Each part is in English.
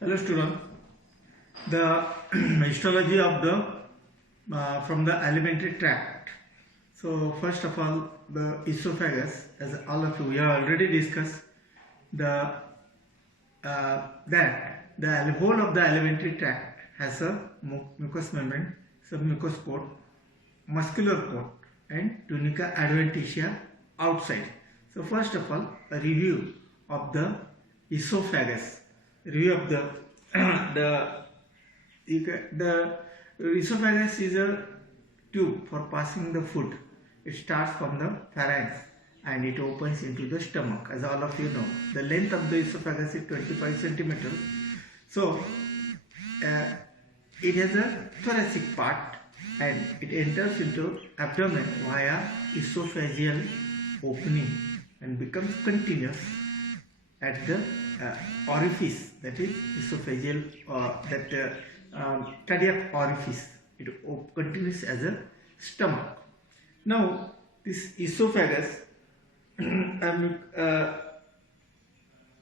Hello student. The histology of the from the alimentary tract. So first of all, the esophagus, as all of you we have already discussed, the that the whole of the alimentary tract has a mucous membrane, submucous coat, muscular coat, and tunica adventitia outside. So first of all, a review of the esophagus. Review of the the esophagus is a tube for passing the food. It starts from the pharynx and it opens into the stomach. As all of you know, the length of the esophagus is 25 centimeters. So it has a thoracic part and it enters into abdomen via esophageal opening and becomes continuous at the orifice, that is esophageal cardiac orifice. It continues as a stomach. Now this esophagus the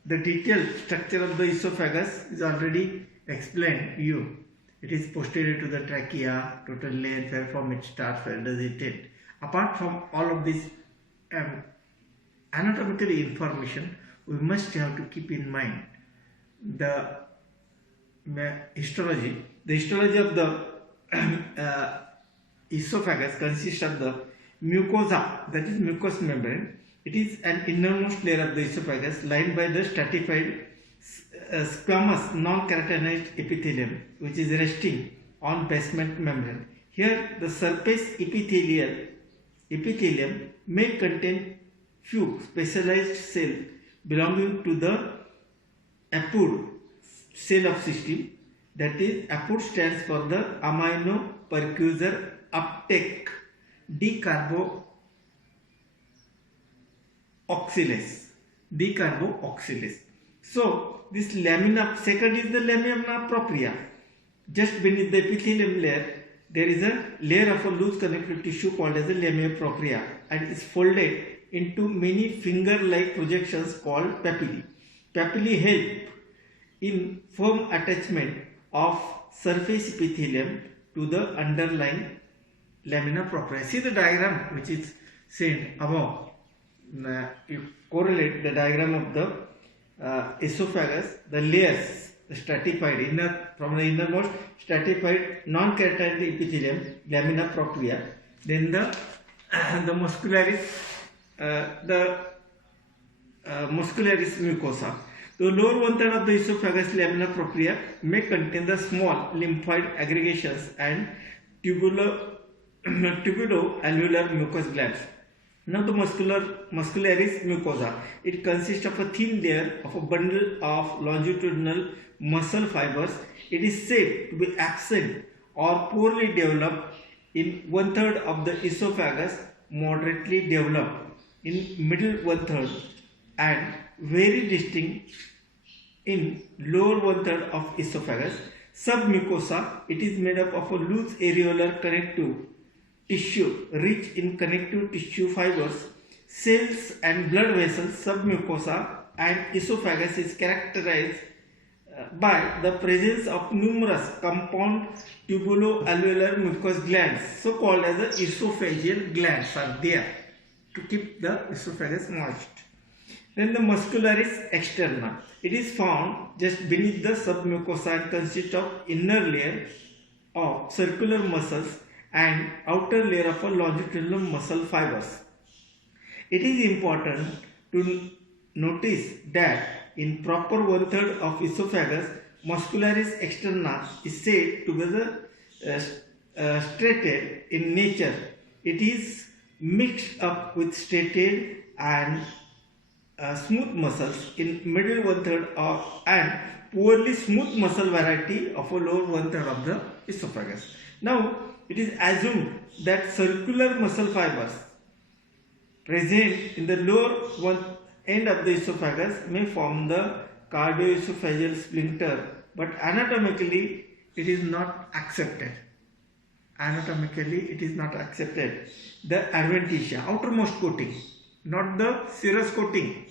detailed structure of the esophagus is already explained to you. It is posterior to the trachea, total length, where from it starts, where does it end. Apart from all of this anatomical information, we must have to keep in mind the histology. The histology of the esophagus consists of the mucosa, that is mucous membrane. It is an innermost layer of the esophagus lined by the stratified squamous non-keratinized epithelium, which is resting on basement membrane. Here the surface epithelium may contain few specialized cells belonging to the Apud cell of system. That is, Apud stands for the amino precursor uptake decarboxylase. So this lamina, second is the lamina propria. Just beneath the epithelium layer there is a layer of a loose connective tissue called as the lamina propria, and is folded into many finger-like projections called papillae. Papillae help in firm attachment of surface epithelium to the underlying lamina propria. See the diagram which is seen above. You correlate the diagram of the esophagus, the layers, the stratified from the innermost stratified non-keratinized epithelium, lamina propria, then the muscularis mucosa. The lower one third of the esophagus lamina propria may contain the small lymphoid aggregations and tubulo-alveolar mucous glands. Now the muscularis mucosa. It consists of a thin layer of a bundle of longitudinal muscle fibers. It is said to be absent or poorly developed in one third of the esophagus, moderately developed in middle one third, and very distinct in lower one third of esophagus. Submucosa. It is made up of a loose areolar connective tissue rich in connective tissue fibers, cells and blood vessels. Submucosa and esophagus is characterized by the presence of numerous compound tubulo-alveolar mucous glands, so called as the esophageal glands, are there to keep the esophagus moist. Then the muscularis externa. It is found just beneath the submucosa and consists of inner layer of circular muscles and outer layer of a longitudinal muscle fibers. It is important to notice that in proper one third of esophagus, muscularis externa is said to be the striated in nature. It is mixed up with striated and smooth muscles in middle one third of and poorly smooth muscle variety of a lower one third of the esophagus. Now it is assumed that circular muscle fibers present in the lower one end of the esophagus may form the cardioesophageal sphincter, but anatomically it is not accepted. The adventitia, outermost coating, not the serous coating.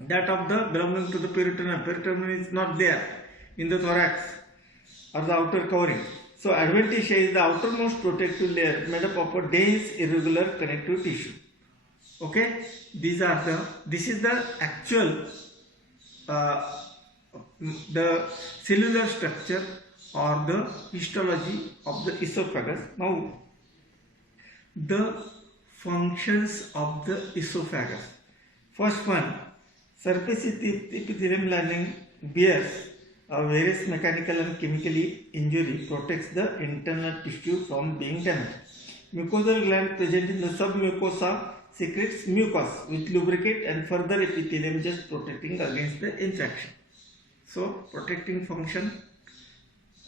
that of the belonging to the peritoneum. Peritoneum is not there in the thorax or the outer covering. So adventitia is the outermost protective layer made up of a dense irregular connective tissue. Okay, this is the actual the cellular structure or the histology of the esophagus. Now the functions of the esophagus. First one, surface epithelium lining bears a various mechanical and chemically injury, protects the internal tissue from being damaged. Mucosal gland present in the submucosa secretes mucus which lubricate and further epithelium, just protecting against the infection. So protecting function.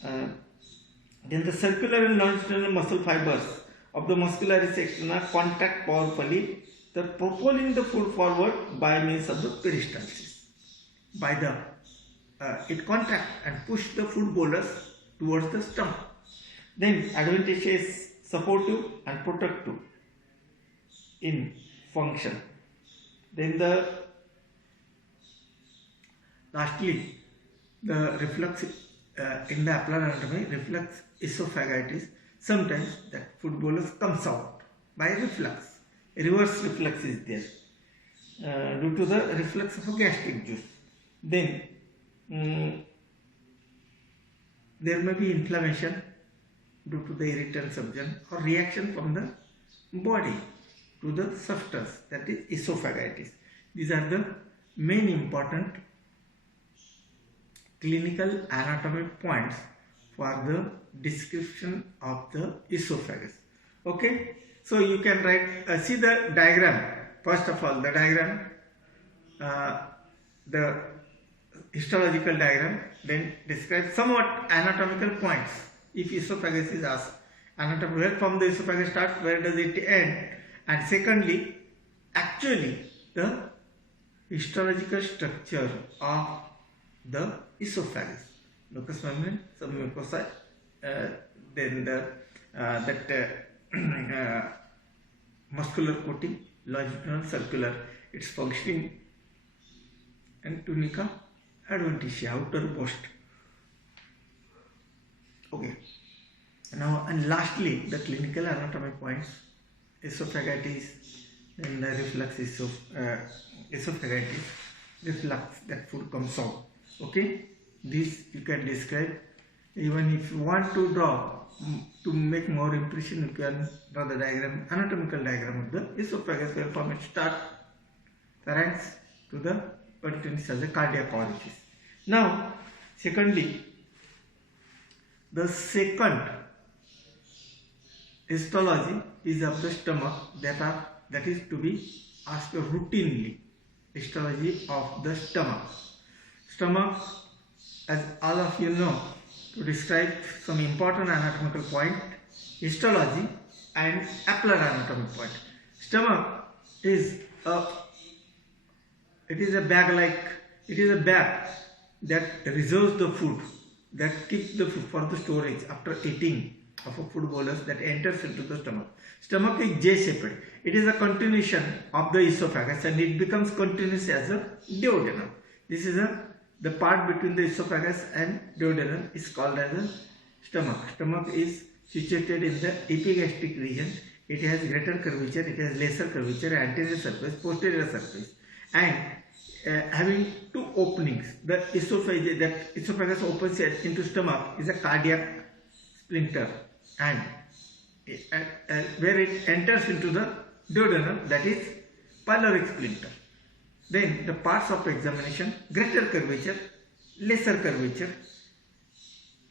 Then the circular and longitudinal muscle fibers of the muscularis externa contact powerfully, the propelling the food forward by means of the peristalsis. By the it contract and push the food bolus towards the stomach. Then adventitia is supportive and protective in function. Then lastly the reflux in the appllar anatomy, reflux esophagitis. Sometimes that food bolus comes out by reflux. A reverse reflux is there due to the reflux of a gastric juice. Then there may be inflammation due to the irritant substance or reaction from the body to the substance, that is esophagitis. These are the main important clinical anatomy points for the description of the esophagus. Okay, so you can write, see the diagram. First of all, the diagram, the histological diagram, then describe somewhat anatomical points. If esophagus is asked, anatomy, where from the esophagus start, where does it end, and secondly, actually the histological structure of the esophagus, mucous membrane, submucosa, then muscular coating, longitudinal, circular, its functioning, and tunica adventitia, outer post. Okay. Now and lastly, the clinical anatomy points: esophagitis, then the reflux esophagitis, reflux, that food comes out. Okay, this you can describe. Even if you want to draw, to make more impression, you can draw the diagram, anatomical diagram of the esophagus, where from it start pharynx to the continues as a cardiac orifice. Now, secondly, the second histology is of the stomach, that is to be asked routinely. Histology of the stomach. Stomach, as all of you know, to describe some important anatomical point, histology and appllar anatomy point. Stomach is a bag that reserves the food, that keeps the food for the storage after eating of a food bolus that enters into the stomach. Stomach is J-shaped. It is a continuation of the esophagus and it becomes continuous as a duodenum. This is the part between the esophagus and duodenum is called as a stomach. Stomach is situated in the epigastric region. It has greater curvature, it has lesser curvature, anterior surface, posterior surface, and having two openings. The esophagus opens into stomach is a cardiac sphincter, and where it enters into the duodenum, that is pyloric sphincter. Then the parts of examination: greater curvature, lesser curvature.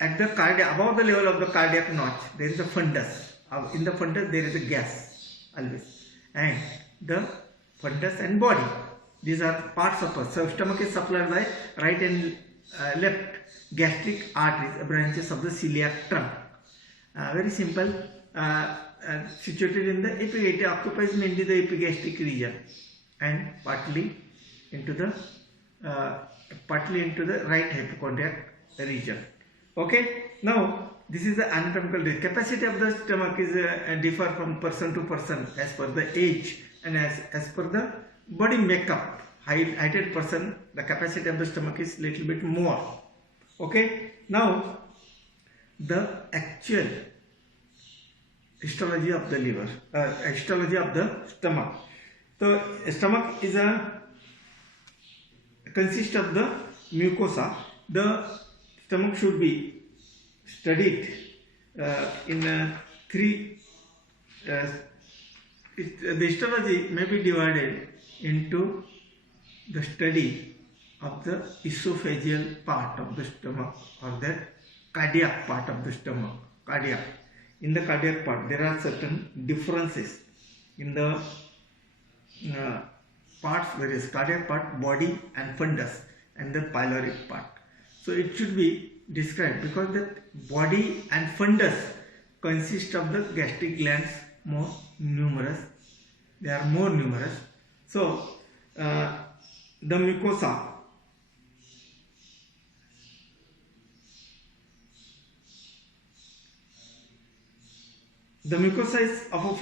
At the above the level of the cardiac notch, there is a fundus. In the fundus there is a gas always, and the fundus and body. These are parts of us. So stomach is supplied by right and left gastric arteries, branches of the celiac trunk. Very simple. Situated in the it occupies mainly the epigastric region and partly into the right hypochondriac region. Okay. Now this is the anatomical capacity of the stomach is differ from person to person as per the age and as per the body makeup heighted person, the capacity of the stomach is little bit more. Okay, now the actual histology of the liver, histology of the stomach. So stomach is a consists of the mucosa. The stomach should be studied in three. The histology may be divided into the study of the esophageal part of the stomach or the cardiac part of the stomach. Cardiac. In the cardiac part, there are certain differences in the parts, various cardiac part, body and fundus, and the pyloric part. So it should be described because the body and fundus consist of the gastric glands more numerous. They are more numerous. So the mucosa is of a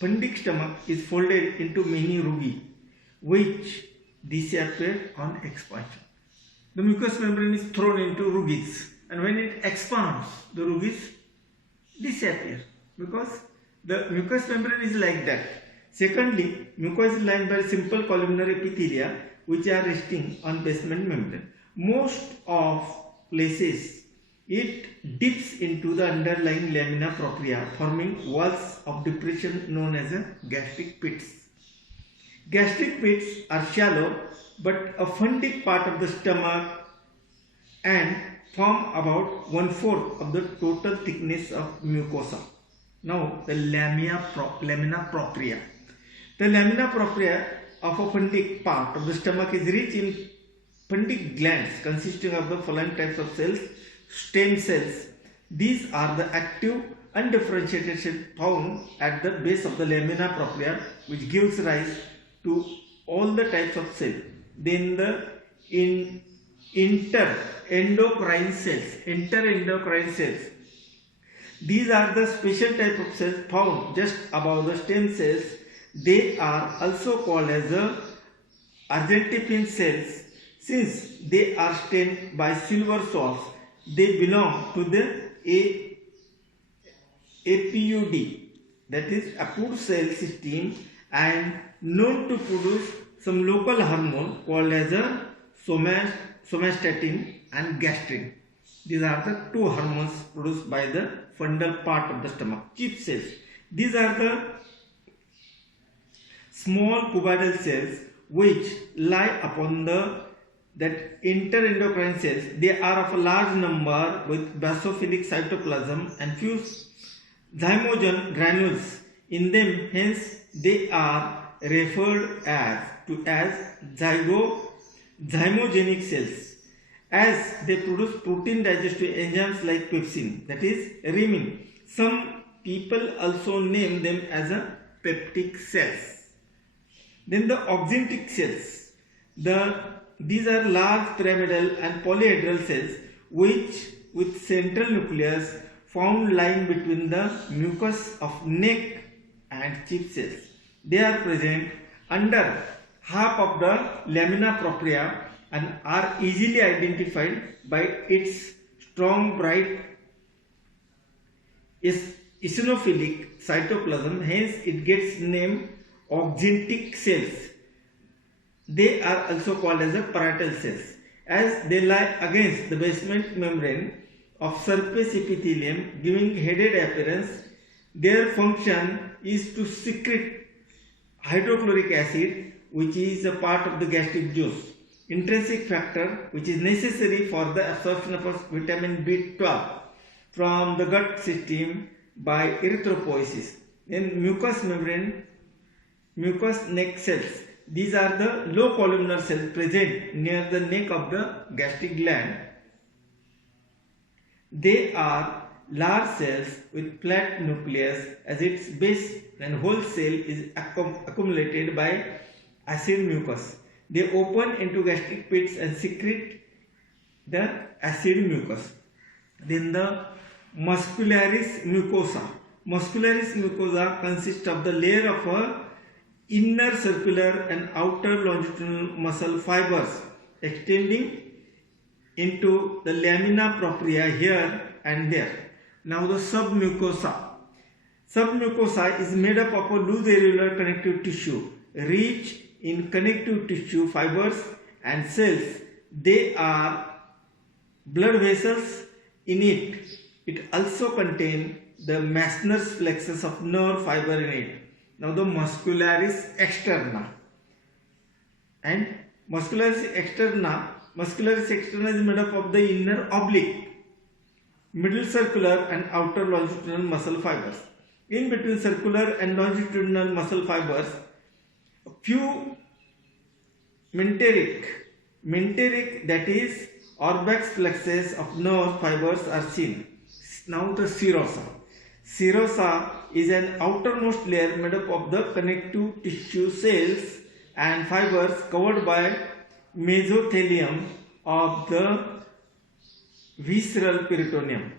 fundic stomach is folded into many rugae which disappear on expansion. The mucous membrane is thrown into rugaes, and when it expands, the rugaes disappear because the mucous membrane is like that. Secondly, mucosa is lined by simple columnar epithelia which are resting on basement membrane. Most of places it dips into the underlying lamina propria, forming walls of depression known as gastric pits. Gastric pits are shallow but a fundic part of the stomach and form about 1/4 of the total thickness of mucosa. Now the lamina propria. The lamina propria of a fundic part of the stomach is rich in fundic glands consisting of the following types of cells. Stem cells. These are the active undifferentiated cells found at the base of the lamina propria, which gives rise to all the types of cells. Then the interendocrine cells. These are the special type of cells found just above the stem cells. They are also called as argentipine cells since they are stained by silver salts. They belong to the APUD, that is approved cell system, and known to produce some local hormone called as somatostatin and gastrin. These are the two hormones produced by the fundal part of the stomach, chief cells. These are the small cuboidal cells which lie upon that interendocrine cells. They are of a large number with basophilic cytoplasm and few zymogen granules in them. Hence, they are referred as zymogenic cells, as they produce protein digestive enzymes like pepsin, that is renin. Some people also name them as peptic cells. Then the oxyntic cells. These are large pyramidal and polyhedral cells which with central nucleus found lying between the mucus of neck and chief cells. They are present under half of the lamina propria and are easily identified by its strong bright eosinophilic cytoplasm. Hence it gets named oxyntic cells. They are also called as parietal cells, as they lie against the basement membrane of surface epithelium, giving headed appearance. Their function is to secrete hydrochloric acid, which is a part of the gastric juice, intrinsic factor which is necessary for the absorption of vitamin B12 from the gut system by erythropoiesis. Then mucous neck cells. These are the low columnar cells present near the neck of the gastric gland. They are large cells with flat nucleus as its base, and whole cell is accumulated by acid mucus. They open into gastric pits and secrete the acid mucus. Then the muscularis mucosa. Muscularis mucosa consists of the layer of inner circular and outer longitudinal muscle fibers extending into the lamina propria here and there. Now the submucosa. Submucosa is made up of a loose areolar connective tissue rich in connective tissue fibers and cells. They are blood vessels in it. It also contains the Meissner's plexus of nerve fiber in it. Now the muscularis externa. And muscularis externa is made up of the inner oblique, middle circular and outer longitudinal muscle fibers. In between circular and longitudinal muscle fibers, a few menteric, that is orbex plexus of nerve fibers are seen. Now the serosa. Serosa is an outermost layer made up of the connective tissue cells and fibers covered by mesothelium of the visceral peritoneum.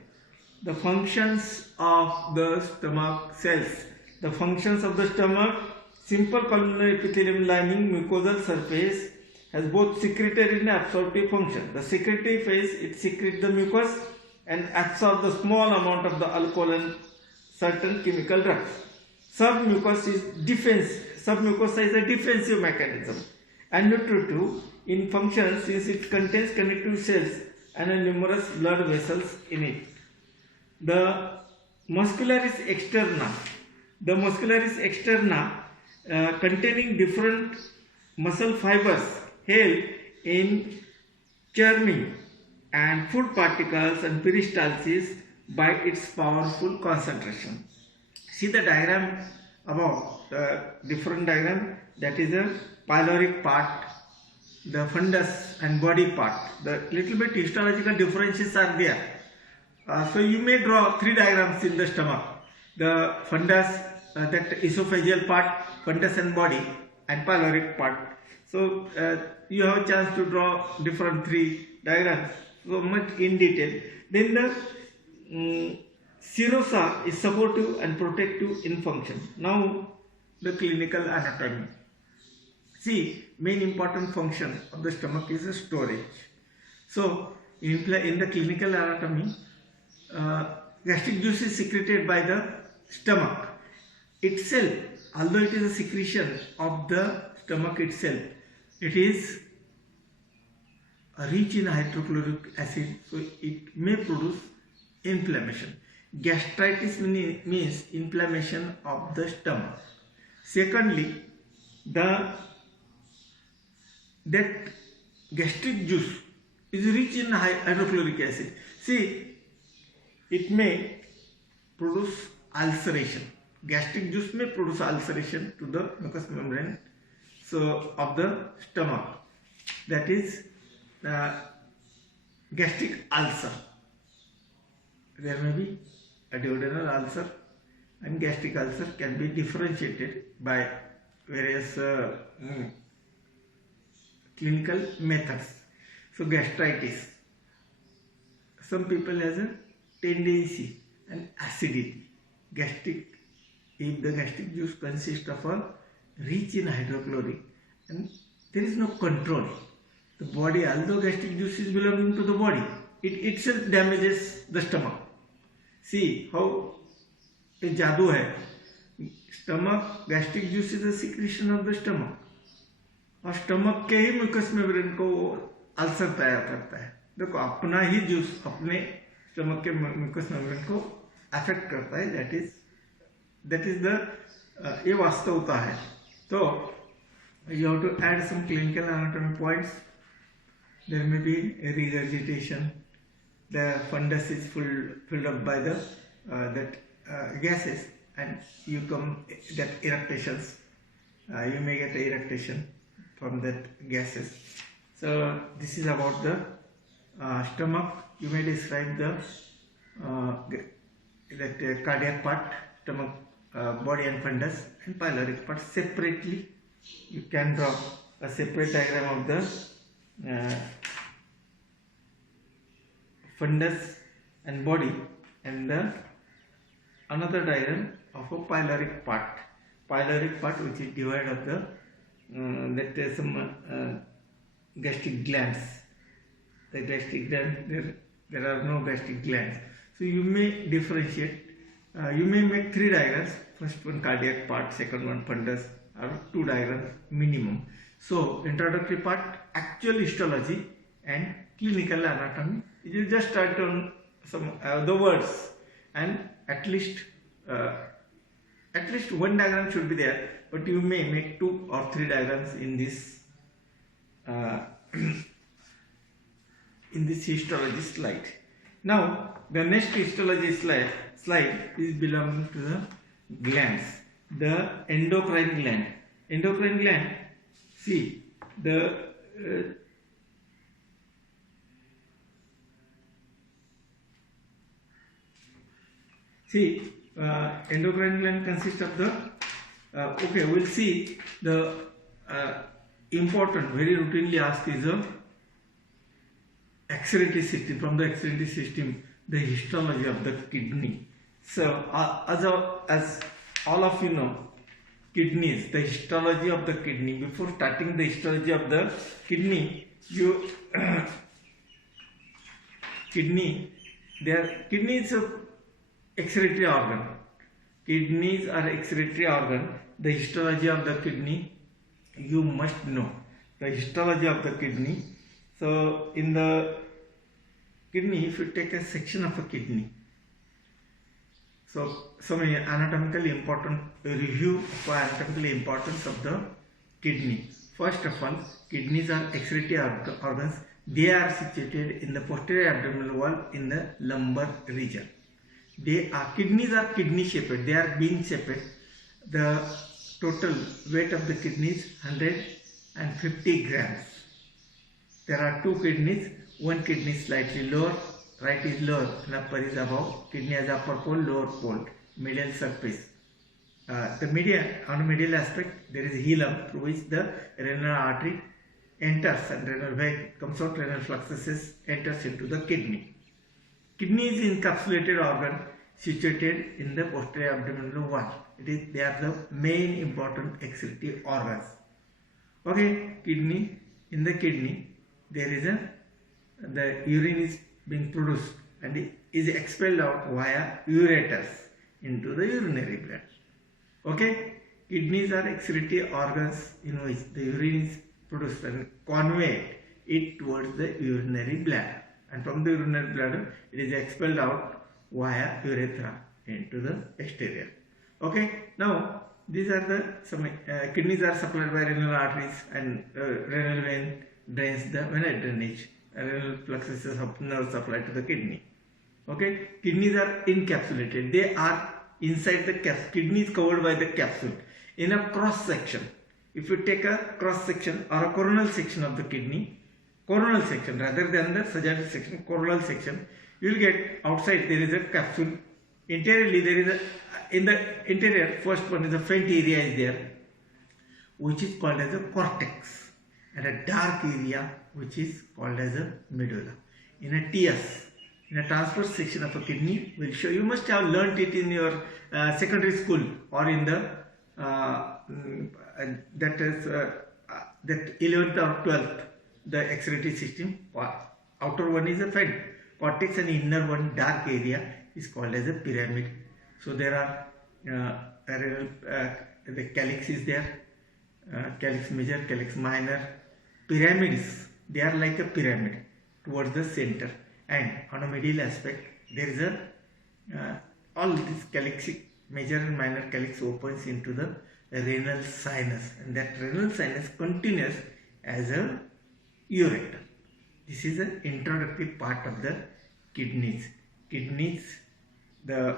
The functions of the stomach cells. The functions of the stomach: simple columnar epithelium lining mucosal surface has both secretory and absorptive function. The secretory phase, it secretes the mucus and absorbs the small amount of the alcohol and certain chemical drugs. Submucosa is a defensive mechanism and nutritive in function since it contains connective cells and numerous blood vessels in it. The muscularis externa, containing different muscle fibers help in churning and food particles and peristalsis by its powerful concentration. See the diagram above, the different diagram, that is the pyloric part, the fundus and body part. The little bit histological differences are there. So you may draw three diagrams in the stomach: the fundus, that esophageal part, fundus and body, and pyloric part. So you have a chance to draw different three diagrams so much in detail. Then the serosa is supportive and protective in function. Now the clinical anatomy. See, main important function of the stomach is the storage. So in the clinical anatomy, gastric juice is secreted by the stomach itself. Although it is a secretion of the stomach itself, it is rich in hydrochloric acid, so it may produce inflammation. Gastritis means inflammation of the stomach. Secondly, that gastric juice is rich in hydrochloric acid. See, it may produce ulceration. Gastric juice may produce ulceration to the mucous membrane of the stomach. That is gastric ulcer. There may be a duodenal ulcer, and gastric ulcer can be differentiated by various clinical methods. So gastritis, some people has a tendency and acidity. If the gastric juice consists of a rich in hydrochloric and there is no control, the body, although gastric juice is belonging to the body, it itself damages the stomach. See how a jadoo hai. Stomach, gastric juice is a secretion of the stomach, और stomach के ही mucus membrane को ulcer तैयार करता है. देखो, अपना ही juice अपने stomach के म्यूकस मेम्ब्रेन को अफेक्ट करता है. दैट इज द ये वास्तवता है. तो you have to add some clinical anatomy points. There may be regurgitation. The fundus is filled up by the gases, and you come that eructations. You may get eructation from that gases. So this is about the stomach. You may describe the cardiac part, stomach, body and fundus, and pyloric part separately. You can draw a separate diagram of the fundus and body, and another diagram of a pyloric part. pyloric part, which is divided of the that is some gastric glands. The gastric gland, there are no gastric glands. So you may differentiate. You may make 3 diagrams. First one cardiac part, second one fundus, or 2 diagrams minimum. So introductory part, actual histology and clinical anatomy. You just start on some the words, and at least one diagram should be there, but you may make 2 or 3 diagrams in this in this histology slide. Now the next histology slide is belonging to the glands. The endocrine gland. Endocrine gland. See the endocrine gland consists of the okay, we'll see the important, very routinely asked is the excretory system. From the excretory system, the histology of the kidney. So as all of you know, kidneys, the histology of the kidney. Before starting the histology of the kidney, you kidney is a excretory organ. Kidneys are excretory organ. The histology of the kidney, you must know the histology of the kidney. So in the kidney, if you take a section of a kidney, so some anatomically important review for anatomically importance of the kidney. First of all, kidneys are excretory organs. They are situated in the posterior abdominal wall in the lumbar region. Kidneys are kidney shaped. They are bean shaped. The total weight of the kidney is 150 grams. There are 2 kidneys. One kidney is slightly lower, right is lower, and upper is above. Kidney has upper pole, lower pole, medial surface. The medial aspect, there is a hilum through which the renal artery enters and renal vein comes out, renal fluxes enters into the kidney. Kidney is encapsulated organ situated in the posterior abdominal wall. They are the main important excretory organs. Okay, kidney. In the kidney, there is the urine is being produced and it is expelled out via ureters into the urinary bladder. Okay, kidneys are excretory organs in which the urine is produced and conveyed it towards the urinary bladder, and from the urinary bladder it is expelled out via urethra into the exterior. Okay, now these are some kidneys are supplied by renal arteries, and renal vein drains the venous drainage. Renal fluxes of nerve supplied to the kidney. Okay, kidneys are encapsulated. They are inside the capsule. Kidney is covered by the capsule. In a cross section, if you take a cross section or a coronal section of the kidney, coronal section rather than the sagittal section, coronal section, you will get outside there is a capsule. Interiorly there is in the interior, first one is a faint area is there, which is called as a cortex, and a dark area which is called as a medulla. In a TS, in a transverse section of a kidney, will show, you must have learnt it in your secondary school or in the that 11th or 12th, the excretory system. Outer one is a faint cortex and inner one dark area is called as a pyramid. So there are the calyx is there, calyx major, calyx minor, pyramids. They are like a pyramid towards the center, and on a medial aspect there is a all this calyx, major and minor calyx opens into the renal sinus, and that renal sinus continues as a ureter. This is the introductory part of the kidneys. Kidneys, the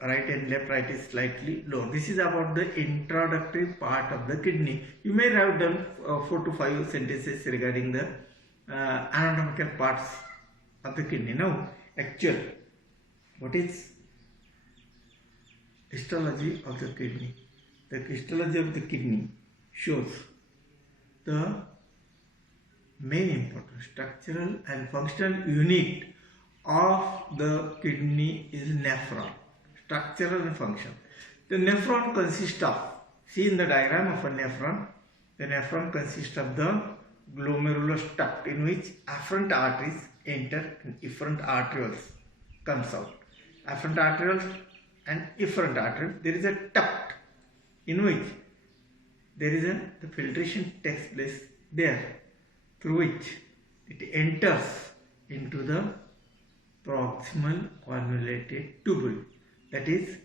right and left, right is slightly lower. This is about the introductory part of the kidney. You may have done 4 to 5 sentences regarding the anatomical parts of the kidney. Now, actual, what is histology of the kidney? The histology of the kidney shows the main important structural and functional unit of the kidney is nephron. Structural and function. The nephron consists of See in the diagram of a nephron, the nephron consists of the glomerular duct in which afferent arteries enter and efferent arterioles comes out. Afferent arterioles and efferent arterioles, there is a duct in which there is the filtration takes place there, through which it enters into the proximal convoluted tubule, that is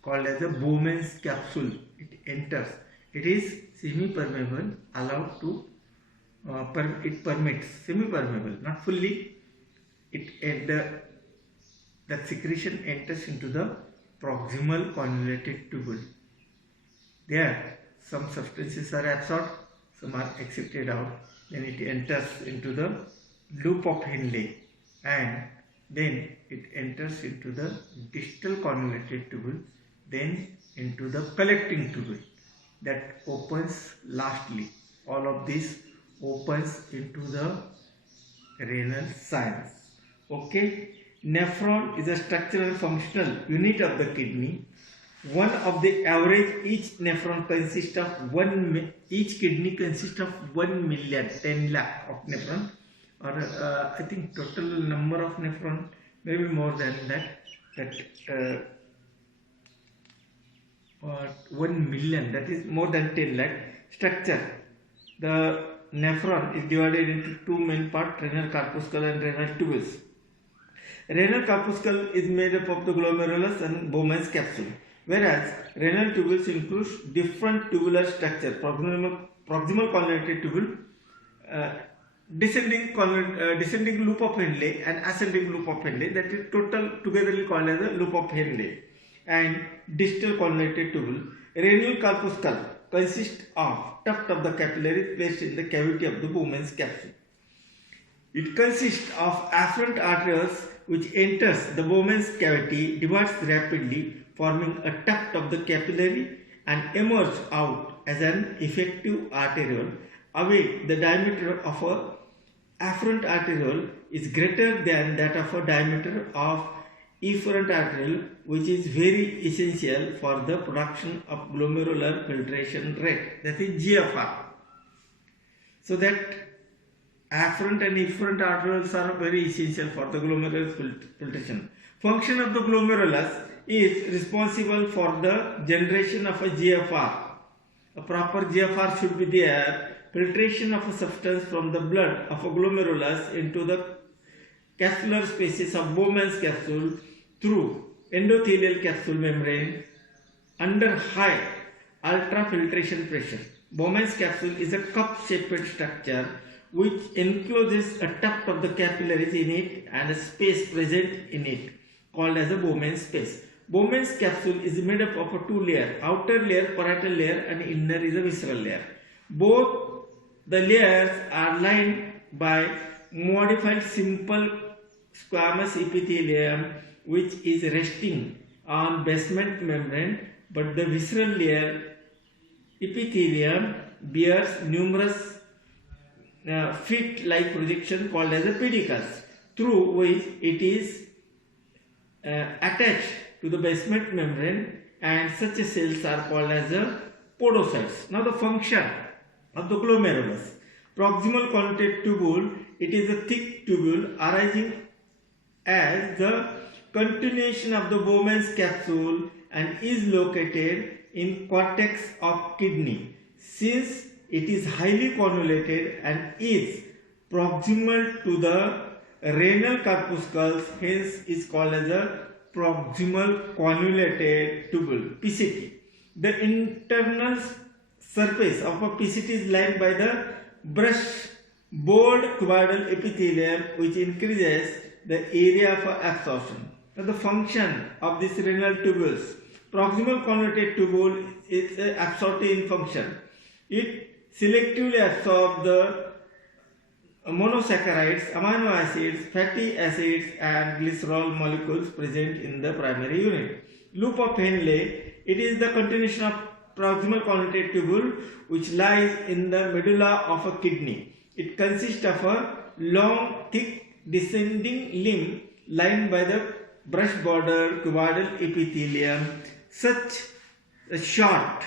called as a Bowman's capsule. It enters. It is semi-permeable, allowed to it permits semi-permeable, not fully. The secretion enters into the proximal convoluted tubule. There some substances are absorbed, some are excreted out. Then it enters into the loop of Henle, and then it enters into the distal convoluted tubule, then into the collecting tubule that opens lastly. All of this opens into the renal sinus. Okay, nephron is a structural functional unit of the kidney. One of the average, each nephron consists of each kidney consists of 1 million, 10 lakh of nephron, or I think total number of nephron maybe more than that. 1 million, that is more than 10 lakh. Structure: the nephron is divided into two main parts, renal corpuscle and renal tubules. Renal corpuscle is made up of the glomerulus and Bowman's capsule, whereas renal tubules include different tubular structure: proximal convoluted tubule, descending loop of Henle, and ascending loop of Henle, that is total togetherly called as a loop of Henle, and distal convoluted tubule. Renal corpuscle consists of tuft of the capillary placed in the cavity of the Bowman's capsule. It consists of afferent arterioles which enters the Bowman's cavity, divides rapidly, forming a tuft of the capillary, and emerge out as an effective arteriole. Awake, the diameter of a afferent arteriole is greater than that of a diameter of efferent arteriole, which is very essential for the production of glomerular filtration rate, that is GFR. So that afferent and efferent arterioles are very essential for the glomerular filtration. Function of the glomerulus is responsible for the generation of a GFR. A proper GFR should be there. Filtration of a substance from the blood of a glomerulus into the capsular spaces of Bowman's capsule through endothelial capsule membrane under high ultrafiltration pressure. Bowman's capsule is a cup-shaped structure which encloses a tuft of the capillaries in it and a space present in it called as a Bowman's space. Bowman's capsule is made up of a two layer, outer layer, parietal layer, and inner is a visceral layer. Both the layers are lined by modified simple squamous epithelium which is resting on basement membrane, but the visceral layer epithelium bears numerous feet-like projection called as a pedicles, through which it is attached to the basement membrane, and such cells are called as podocytes. Now the function of the glomerulus. Proximal convoluted tubule, it is a thick tubule arising as the continuation of the Bowman's capsule and is located in cortex of kidney. Since it is highly convoluted and is proximal to the renal corpuscles, hence is called as a proximal convoluted tubule, PCT. The internal surface of a PCT is lined by the brush-bored cuboidal epithelium, which increases the area of absorption. Now the function of this renal tubules. Proximal convoluted tubule is an absorptive function. It selectively absorbs the monosaccharides, amino acids, fatty acids, and glycerol molecules present in the primary unit. Loop of Henle, it is the continuation of proximal convoluted tubule which lies in the medulla of a kidney. It consists of a long, thick, descending limb lined by the brush-bordered cuboidal epithelium. Such a short,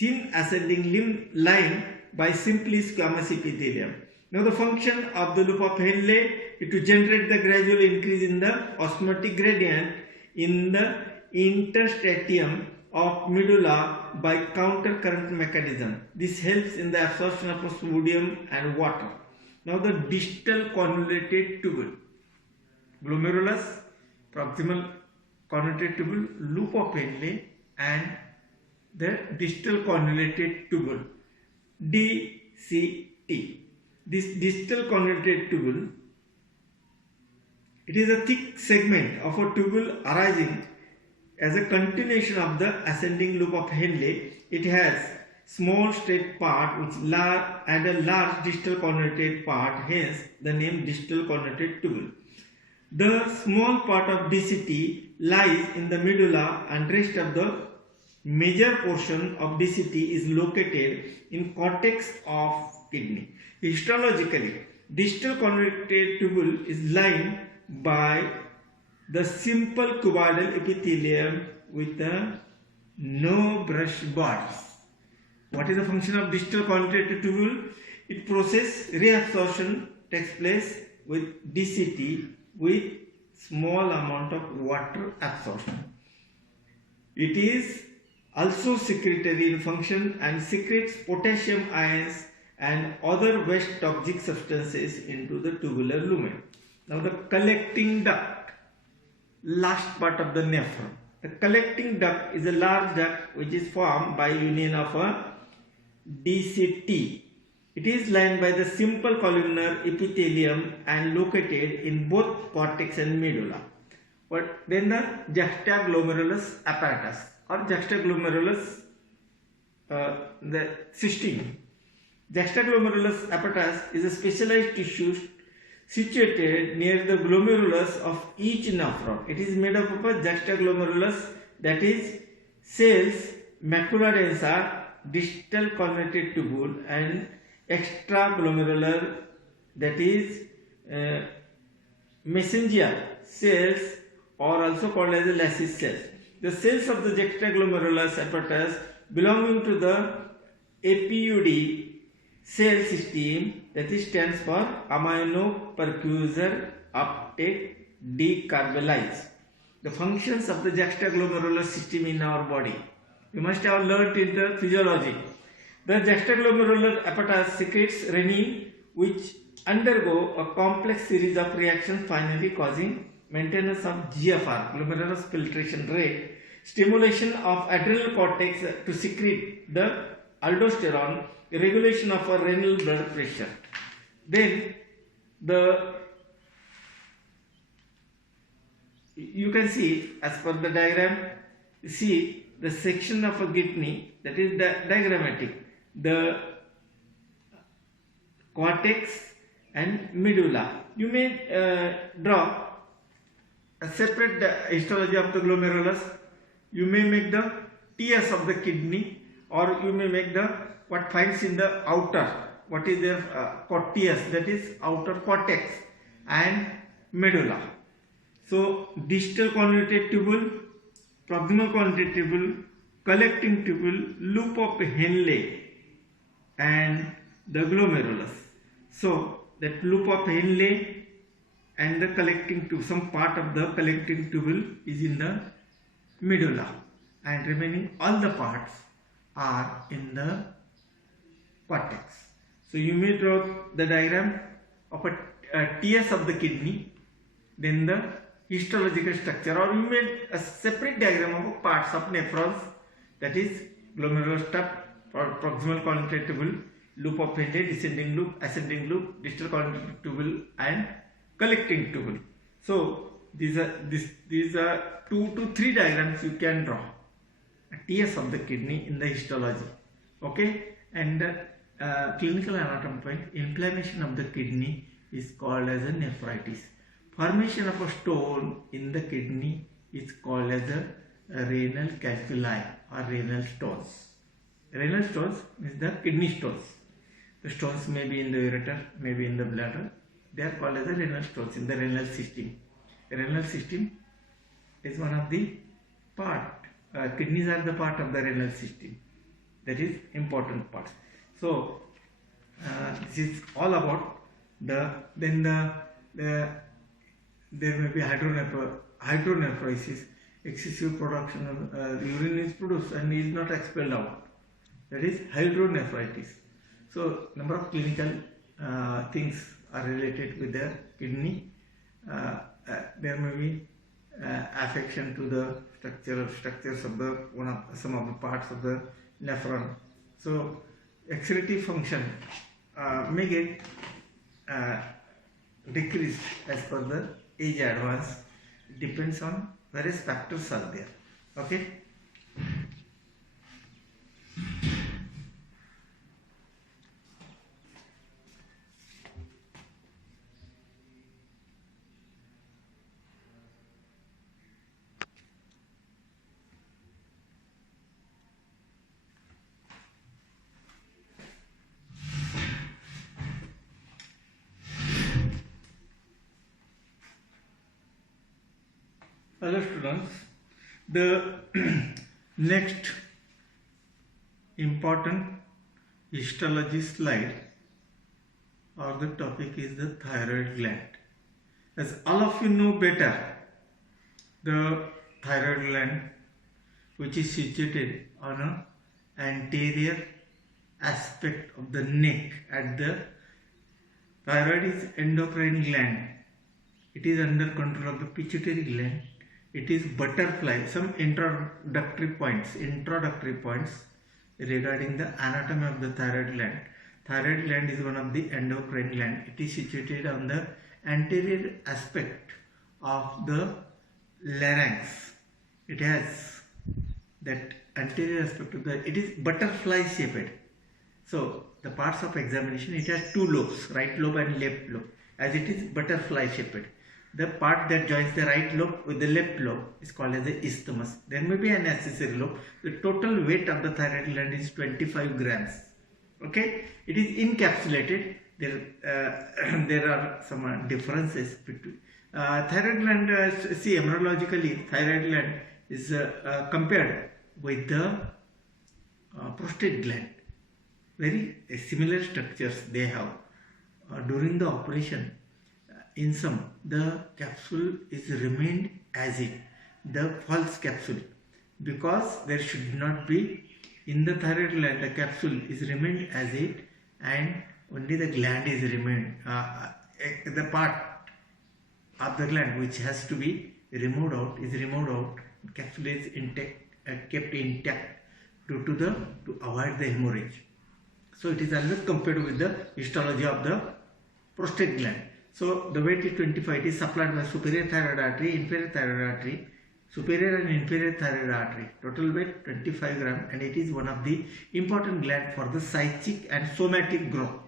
thin ascending limb line by simply squamous epithelium. Now the function of the loop of Henle is to generate the gradual increase in the osmotic gradient in the interstitium of medulla by counter current mechanism. This helps in the absorption of sodium and water. Now the distal convoluted tubule, glomerulus, proximal convoluted tubule, loop of Henle, and the distal convoluted tubule, DCT. This distal convoluted tubule, it is a thick segment of a tubule arising as a continuation of the ascending loop of Henle. It has small straight part and a large distal convoluted part, hence the name distal convoluted tubule. The small part of DCT lies in the medulla and rest of the major portion of DCT is located in cortex of kidney. Histologically, distal convoluted tubule is lined by the simple cuboidal epithelium with no brush bodies. What is the function of distal convoluted tubule? It process reabsorption takes place with DCT with small amount of water absorption. It is also secretory in function and secretes potassium ions and other waste toxic substances into the tubular lumen. Now the collecting duct, last part of the nephron. The collecting duct is a large duct which is formed by union of a DCT. It is lined by the simple columnar epithelium and located in both cortex and medulla. But then the juxtaglomerulus apparatus or juxtaglomerulus the system. Juxtaglomerulus apparatus is a specialized tissue situated near the glomerulus of each nephron. It is made up of a juxtaglomerulus, that is cells, macula densa, distal convoluted tubule, and extraglomerular, that is mesangial cells, or also called as the Lassis cells. The cells of the juxtaglomerulus apparatus belonging to the APUD cell system, that is stands for amino precursor uptake decarbylase. The functions of the juxtaglomerular system in our body, you must have learnt in the physiology. The juxtaglomerular apparatus secretes renin which undergo a complex series of reactions, finally causing maintenance of GFR, glomerulus filtration rate, stimulation of adrenal cortex to secrete the aldosterone, regulation of a renal blood pressure. Then you can see, as per the diagram, see the section of a kidney, that is diagrammatic, the cortex and medulla. You may draw a separate histology of the glomerulus. You may make the TS of the kidney, or you may make the what finds in the outer, what is their TS, that is outer cortex and medulla. So distal convoluted tubule, proximal convoluted tubule, collecting tubule, loop of Henle, and the glomerulus. So that loop of Henle and the collecting tubule, some part of the collecting tubule is in the medulla, and remaining all the parts are in the cortex. So you may draw the diagram of a TS of the kidney, then the histological structure, or you made a separate diagram of parts of nephrons, that is glomerular tuft or proximal convoluted tubule, loop of Henle, descending loop, ascending loop, distal convoluted tubule, and collecting tubule. So these are 2 to 3 diagrams you can draw. A TS of the kidney in the histology. Okay, and clinical anatomy point, inflammation of the kidney is called as a nephritis. Formation of a stone in the kidney is called as a renal calculi or renal stones. Renal stones means the kidney stones. The stones may be in the ureter, may be in the bladder. They are called as the renal stones in the renal system. The renal system is one of the part. Kidneys are the part of the renal system. That is important part. So this is all about then the there may be hydronephrosis, excessive production of urine is produced and is not expelled out. That is hydronephritis. So number of clinical things are related with the kidney. There may be affection to the structures of the some of the parts of the nephron. So excretive function may get decreased as per the age advance. It depends on various factors are there. Okay. Hello students, the next important histology slide or the topic is the thyroid gland. As all of you know better, the thyroid gland, which is situated on an anterior aspect of the neck at the thyroid is endocrine gland. It is under control of the pituitary gland. It is butterfly. Some introductory points regarding the anatomy of the thyroid gland. Thyroid gland is one of the endocrine gland. It is situated on the anterior aspect of the larynx. It has that anterior aspect of the, it is butterfly shaped. So the parts of examination, it has two lobes, right lobe and left lobe. As it is butterfly shaped, the part that joins the right lobe with the left lobe is called as the isthmus. There may be an accessory lobe. The total weight of the thyroid gland is 25 grams. Okay, it is encapsulated. There are some differences between thyroid gland. See, embryologically, thyroid gland is compared with the prostate gland. Very similar structures they have. During the operation, in some, the capsule is remained as it, the false capsule, because there should not be in the thyroid gland, the capsule is remained as it and only the gland is remained, the part of the gland which has to be removed out is removed out, capsule is intact, kept intact to avoid the hemorrhage. So it is always compared with the histology of the prostate gland. So the weight is 25. It is supplied by superior thyroid artery, inferior thyroid artery, superior and inferior thyroid artery. Total weight 25 gram, and it is one of the important gland for the psychic and somatic growth.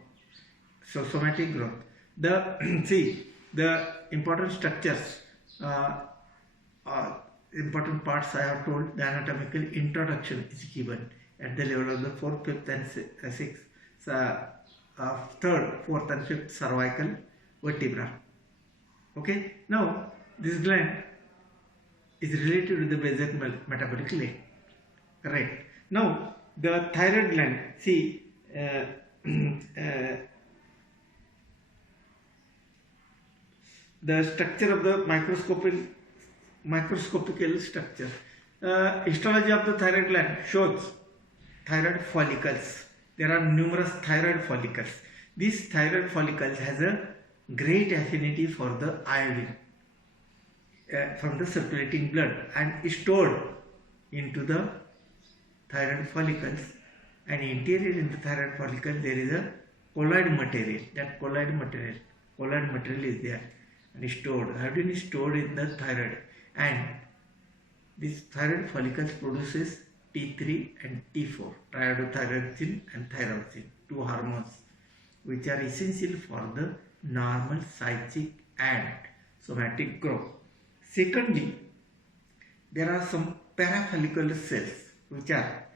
So somatic growth. The see the important structures, important parts I have told. The anatomical introduction is given at the level of the 4th, 5th and 6th, 3rd, 4th and 5th cervical vertebra. Okay, now this gland is related with the basic metabolic rate. Right. Now the thyroid gland, see the structure of the microscopical structure. Histology of the thyroid gland shows thyroid follicles. There are numerous thyroid follicles. These thyroid follicles has a great affinity for the iodine from the circulating blood and is stored into the thyroid follicles, and interior in the thyroid follicle there is a colloid material. That colloid material is there and is stored. Iodine is stored in the thyroid, and this thyroid follicles produces T3 and T4, triiodothyroxine and thyroxine, two hormones which are essential for the normal psychic and somatic growth. Secondly, there are some parafollicular cells which are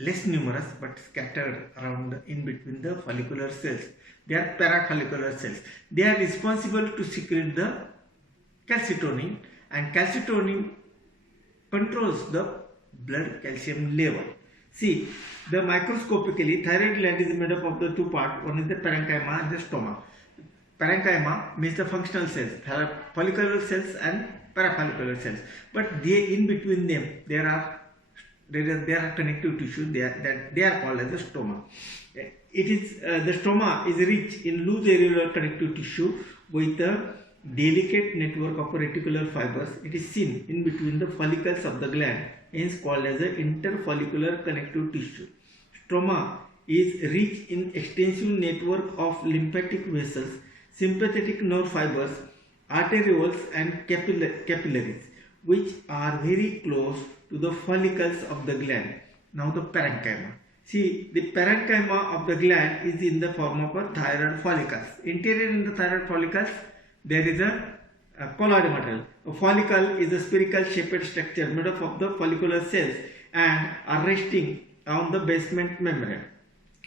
less numerous but scattered around in between the follicular cells. They are parafollicular cells. They are responsible to secrete the calcitonin, and calcitonin controls the blood calcium level. See, the microscopically thyroid gland is made up of the two parts. One is the parenchyma and the stroma. Parenchyma means the functional cells, follicular cells and parafollicular cells. But they, in between them, there are connective tissue. They are called as the stroma. It is the stroma is rich in loose areolar connective tissue with a delicate network of reticular fibers. It is seen in between the follicles of the gland, hence called as the interfollicular connective tissue. Stroma is rich in extensive network of lymphatic vessels, sympathetic nerve fibers, arterioles and capillaries, which are very close to the follicles of the gland. Now the parenchyma. See, the parenchyma of the gland is in the form of a thyroid follicles. Interior in the thyroid follicles, there is a colloid material. A follicle is a spherical shaped structure made up of the follicular cells and are resting on the basement membrane.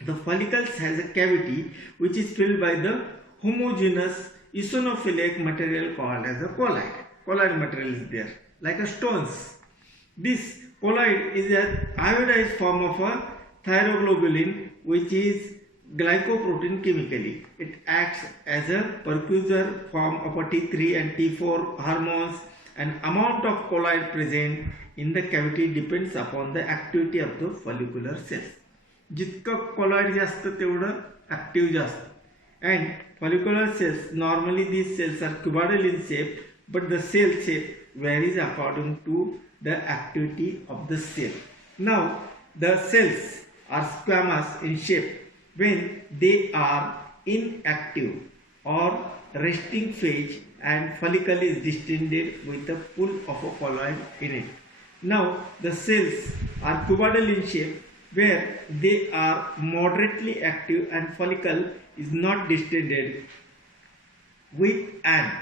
The follicles has a cavity which is filled by the homogeneous eosinophilic material called as a colloid. Colloid material is there, like a stones. This colloid is an iodized form of a thyroglobulin, which is glycoprotein chemically. It acts as a precursor form of a T3 and T4 hormones, and amount of colloid present in the cavity depends upon the activity of the follicular cells. जितकं colloid जास्त तेवढं active जास्त. And follicular cells, normally these cells are cuboidal in shape, but the cell shape varies according to the activity of the cell. Now the cells are squamous in shape when they are inactive or resting phase and follicle is distended with a full of a colloid in it. Now the cells are cuboidal in shape where they are moderately active and follicle is not distended with an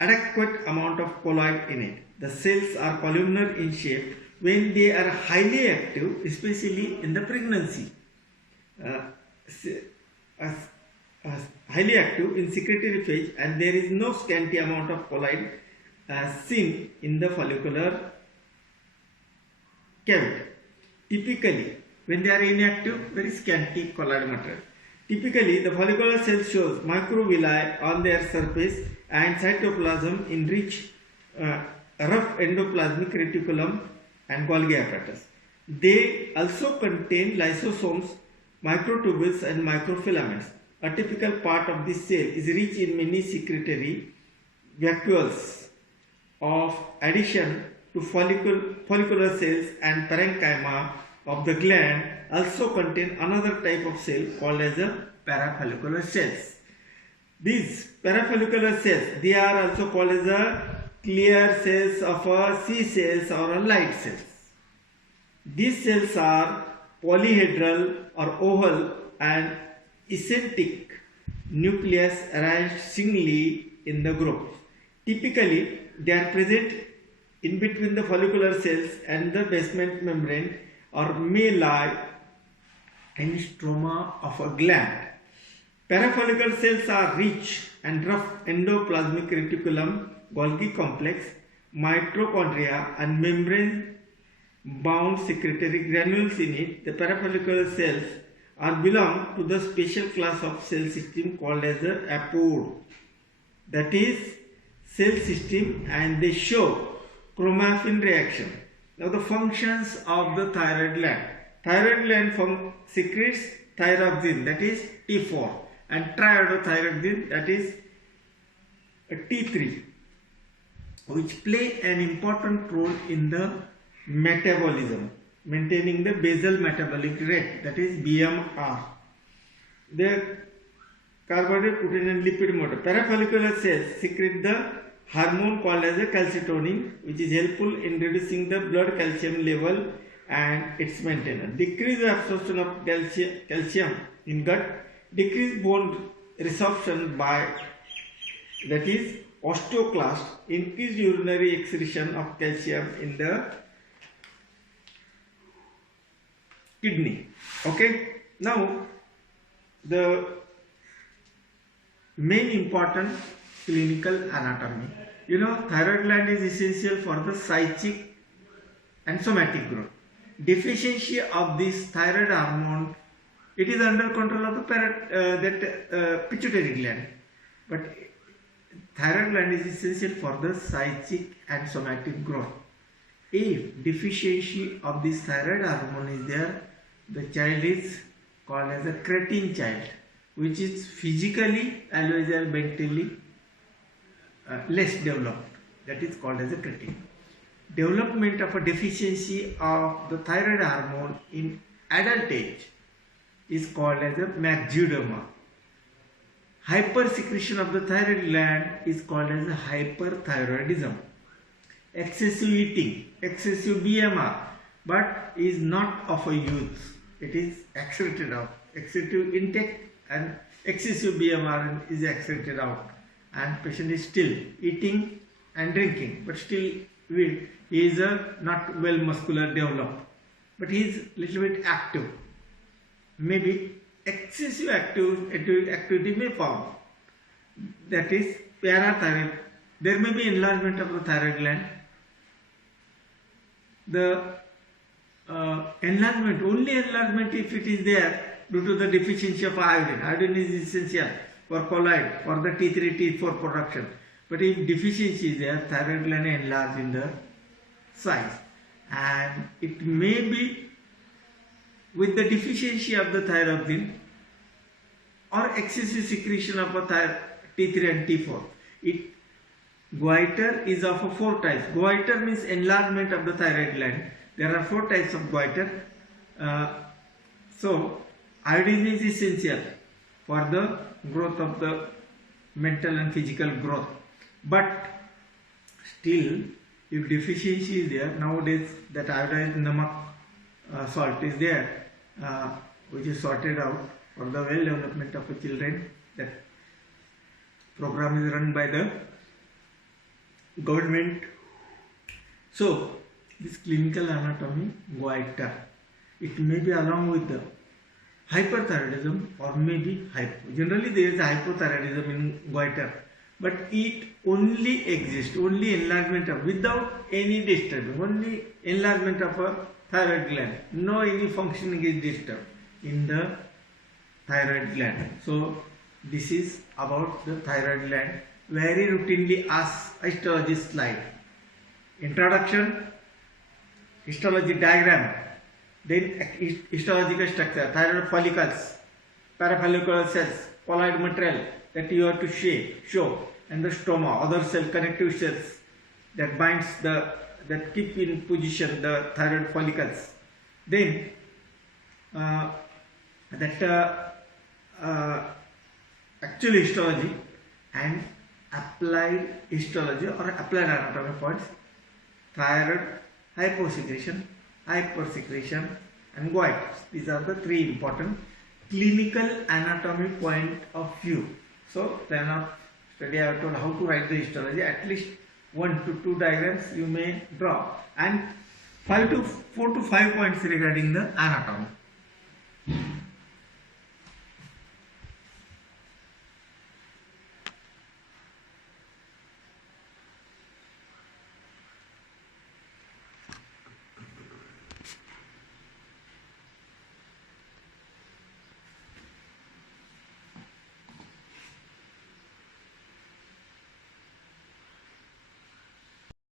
adequate amount of colloid in it. The cells are columnar in shape when they are highly active, especially in the pregnancy. Highly active in secretory phase, and there is no scanty amount of colloid seen in the follicular cavity. Typically, when they are inactive, very scanty colloid material. Typically, the follicular cell shows microvilli on their surface and cytoplasm in rich rough endoplasmic reticulum and Golgi apparatus. They also contain lysosomes, microtubules and microfilaments. A typical part of this cell is rich in many secretory vacuoles. Of addition to follicular cells and parenchyma of the gland also contain another type of cell called as a parafollicular cells. These parafollicular cells, they are also called as a clear cells of a C cells or a light cells. These cells are polyhedral or oval and eccentric nucleus arranged singly in the group. Typically, they are present in between the follicular cells and the basement membrane or may lie in stroma of a gland. Parafollicular cells are rich and rough endoplasmic reticulum, Golgi complex, mitochondria and membrane bound secretory granules in it. The parafollicular cells belong to the special class of cell system called as the apode. That is cell system, and they show chromaffin reaction. Now the functions of the thyroid gland. Thyroid gland secretes thyroxine, that is T4, and triiodothyroxine, that is T3, which play an important role in the metabolism, maintaining the basal metabolic rate, that is BMR. The carbohydrate, protein and lipid motor. Parafollicular cells secrete the hormone called as a calcitonin, which is helpful in reducing the blood calcium level and its maintenance. Decrease absorption of calcium in gut, decrease bone resorption by, that is osteoclast, increase urinary excretion of calcium in the kidney. Okay, now the main important clinical anatomy. You know, thyroid gland is essential for the psychic and somatic growth. deficiency of this thyroid hormone, it is under control of the pituitary gland. But thyroid gland is essential for the psychic and somatic growth. If deficiency of this thyroid hormone is there, the child is called as a cretin child, which is physically as well as mentally less developed. That is called as a cretin. Development of a deficiency of the thyroid hormone in adult age is called as a myxedema. Hypersecretion of the thyroid gland is called as a hyperthyroidism. Excessive eating, excessive BMR, but is not of a youth. It is excreted out. Excessive intake and excessive BMR is excreted out, and patient is still eating and drinking, but still he is not well muscular developed, but he is little bit active. Maybe excessive activity may form. That is parathyroid. There may be enlargement of the thyroid gland. The only enlargement if it is there due to the deficiency of iodine. Iodine is essential for colloid, for the T3, T4 production. But if deficiency is there, thyroid gland enlarge in the size, and it may be with the deficiency of the thyroxine or excessive secretion of a T3 and T4. Goiter is of 4 types. Goiter means enlargement of the thyroid gland. There are 4 types of goiter. So iodine is essential for the growth of the mental and physical growth. But still, if deficiency is there, nowadays that iodized namak salt is there, which is sorted out for the well development of the children. That program is run by the government. So this clinical anatomy goiter, it may be along with the hyperthyroidism or maybe hypo. Generally there is a hypothyroidism in goiter, but it only exists, only enlargement of, without any disturbance, only enlargement of a thyroid gland. No any functioning is disturbed in the thyroid gland. So this is about the thyroid gland. Very routinely asked histology slide. Introduction, histology diagram, then histological structure, thyroid follicles, parafollicular cells, colloid material that you have to show, and the stroma, other cell connective cells that binds that keep in position the thyroid follicles. Then actual histology and applied histology or applied anatomy points, thyroid hyposecretion, hypersecretion and goiters. These are the 3 important clinical anatomy point of view. So plan of study I have told how to write the histology. At least 1 to 2 diagrams you may draw, and 4 to 5 points regarding the anatomy.